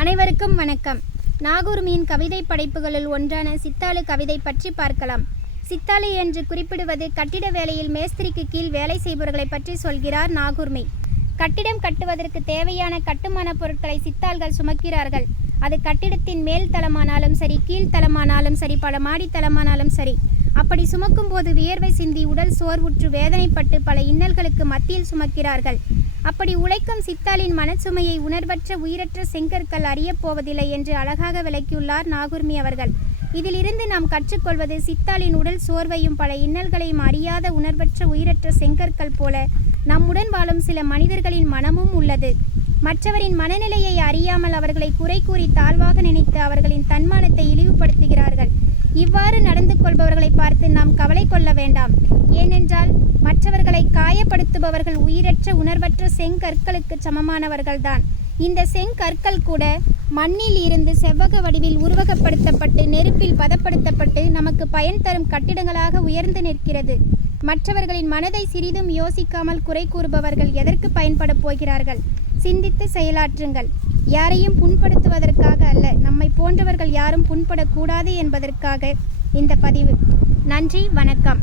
அனைவருக்கும் வணக்கம். நாகூர் மீன் கவிதை படைப்புகளுள் ஒன்றான சித்தாளு கவிதை பற்றி பார்க்கலாம். சித்தாளு என்று குறிப்பிடுவது கட்டிட வேலையில் மேஸ்திரிக்கு கீழ் வேலை செய்பவர்களை பற்றி சொல்கிறார் நாகூர்மி. கட்டிடம் கட்டுவதற்கு தேவையான கட்டுமான பொருட்களை சித்தாள்கள் சுமக்கிறார்கள். அது கட்டிடத்தின் மேல் தளமானாலும் சரி கீழ்த்தளமானாலும் சரி பல மாடி தளமானாலும் சரி. அப்படி சுமக்கும் போது வியர்வை சிந்தி உடல் சோர்வுற்று வேதனைப்பட்டு பல இன்னல்களுக்கு மத்தியில் சுமக்கிறார்கள். அப்படி உழைக்கும் சித்தாளின் மனச்சுமையை உணர்வற்ற உயிரற்ற செங்கற்கள் அறியப் போவதில்லை என்று அழகாக விளக்கியுள்ளார் நாகூர்மி அவர்கள். இதிலிருந்து நாம் கற்றுக்கொள்வது சித்தாளின் உடல் சோர்வையும் பல இன்னல்களையும் அறியாத உணர்வற்ற உயிரற்ற செங்கற்கள் போல நம்முடன் வாழும் சில மனிதர்களின் மனமும் உள்ளது. மற்றவரின் மனநிலையை அறியாமல் அவர்களை குறை கூறி தாழ்வாக நினைத்து அவர்களின் தன்மானத்தை இழிவுபடுத்துகிறார்கள். இவ்வாறு நடந்து கொள்பவர்களை பார்த்து நாம் கவலை கொள்ள வேண்டாம். காயப்படுத்துபவர்கள் உயிரற்ற உணர்வற்ற செங்கற்களுக்கு சமமானவர்கள்தான். இந்த செங்கற்கள் கூட மண்ணில் இருந்து செவ்வக வடிவில் உருவகப்படுத்தப்பட்டு நெருப்பில் பதப்படுத்தப்பட்டு நமக்கு பயன் தரும் கட்டிடங்களாக உயர்ந்து நிற்கிறது. மற்றவர்களின் மனதை சிறிதும் யோசிக்காமல் குறை கூறுபவர்கள் எதற்கு பயன்பட போகிறார்கள்? சிந்தித்து செயலாற்றுங்கள். யாரையும் புண்படுத்துவதற்காக அல்ல நம்மை போன்றவர்கள் யாரும் புண்படக்கூடாது என்பதற்காக இந்த பதிவு. நன்றி வணக்கம்.